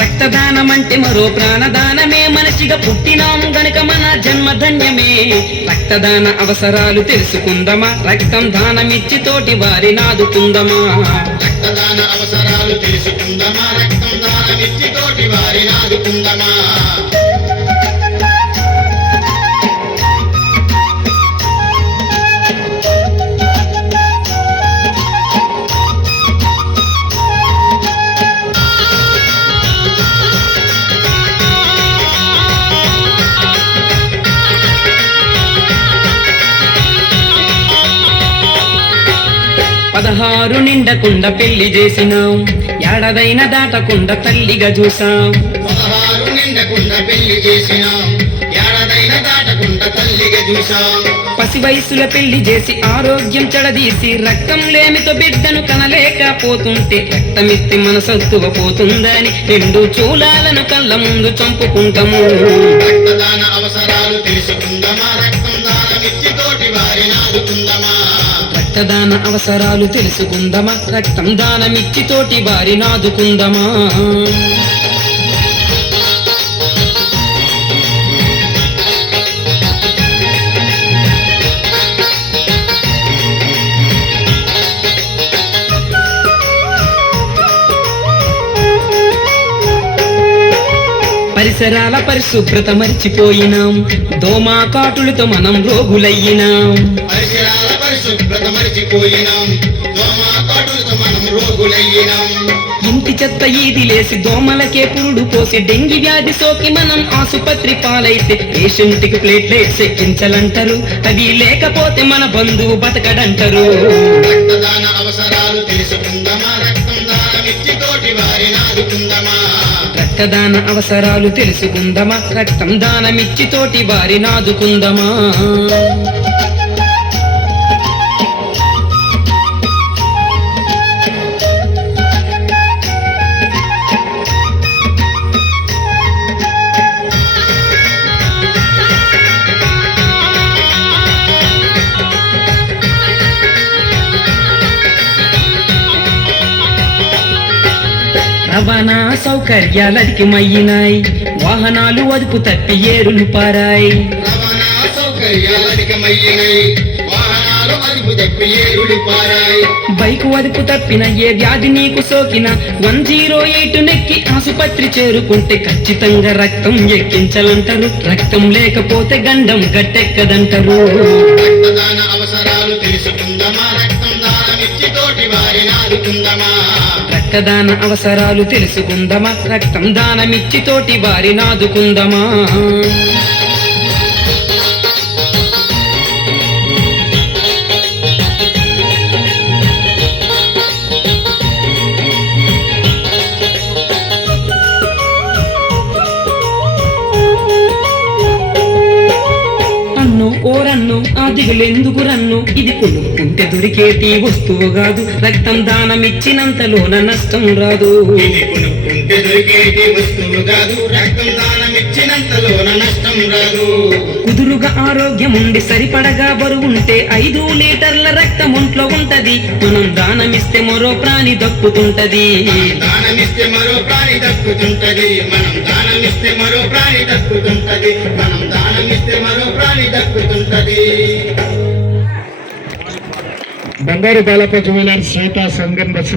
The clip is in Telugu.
రక్తదానం అంటే మరో ప్రాణదానమే, మనిషిగా పుట్టినాం గనుక మన జన్మధన్యమే. రక్తదాన అవసరాలు తెలుసుకుందమా, రక్తం దానమిచ్చి తోటి వారి నాదుకుందమా. రక్తదాన అవసరాలు తెలుసుకుందమా, రక్తం దానమిచ్చి తోటి వారి నాదుకుందమా. పదహారు నిండకుండా పెళ్లి చేసినాం, ఏడాదైనా దాటకుండా తల్లిగా చూసాం. 16 నిండకుండా పెళ్లి చేసినాం, ఏడాదైనా దాటకుండా తల్లిగా చూసాం. పసి వయసులో పెళ్లి చేసి ఆరోగ్యం చెడదీసి రక్తం లేమితో బిడ్డను కనలేకపోతుంటే, రక్తమిస్తే మన సత్తువ పోతుందని రెండు చూలాలను కళ్ళ ముందు చంపుకుంటాము. రక్తదాన అవసరాలు తెలుసుకుందమా, రక్తం దానమిచ్చి తోటి వారి నాదుకుందమా. రక్తదాన అవసరాలు తెలుసుకుందమా, రక్తం దానమిచ్చి తోటి వారి నాదుకుందమా. పరిసరాల పరిశుభ్రత మరిచిపోయినాం, దోమా కాటులతో మనం రోగులయ్యినాం. పరిసరాల పరిశుభ్రత మరిచిపోయినాం, దోమా కాటులతో మనం రోగులయ్యినాం. ఇంటి చెత్త ఈది లేసి దోమలకే పురుడు పోసి డెంగి వ్యాధి సోకి మనం ఆసుపత్రి పాలైతే పేషెంట్కి ప్లేట్లెట్స్ ఎక్కించాలంటారు, అవి లేకపోతే మన బంధువు బతకడంటారు. రక్తదాన అవసరాలు తెలుసుకుందమా, రక్తం దానమిచ్చి తోటి వారి నాదుకుందమా. రక్తదాన అవసరాలు తెలుసుకుందమా, రక్తం దానమిచ్చి తోటి వారి నాదుకుందమా. రవాణా సౌకర్యాలు అధికమయ్యినాయి, వాహనాలు అదుపు తప్పి ఏరులు పారాయి. రవాణా సౌకర్యాలు అధికమయ్యినాయి, వాహనాలు అదుపు తప్పి ఏరులు పారాయి. బైకు అదుపు తప్పిన ఏ వ్యాధి నీకు సోకిన 108 నెక్కి ఆసుపత్రి చేరుకుంటే ఖచ్చితంగా రక్తం ఎక్కించాలంటారు, రక్తం లేకపోతే గండం గట్టెక్కదంటారు. రక్తదాన అవసరాలు తెలుసుకుందమా, రక్తం దానమిచ్చి తోటి వారి నాదుకుందమా. రక్తదాన అవసరాలు తెలుసుకుందమా, రక్తం దానమిచ్చి తోటి వారి నాదుకుందమా. ఓరన్ను ఆ దిగులెందుకు రన్ను, ఇది కొనుక్కుంటే దొరికేటి వస్తువు కాదు, రక్తం దానమిచ్చినంతలోన నష్టం రాదు. ఇది కొనుక్కుంటే దొరికేటి వస్తువు కాదు, రక్తం దానమిచ్చినంతలోన నష్టం రాదు. కుదురుగా ఆరోగ్యం ఉండి సరిపడగా బరువుంటే 5 లీటర్ల రక్తం ఒంట్లో ఉంటది, మనం దానమిస్తే మరో ప్రాణి దక్కుతుంటది. దానమిస్తే మరో ప్రాణి దక్కుతుంటది, మనం దానమిస్తే మరో ప్రాణి దక్కుతుంటది, మనం దానమిస్తే మరో ప్రాణి దక్కుతుంటది. బంగారు బాలప జ్యువెలర్స్ శ్వేత సంగం బస్సు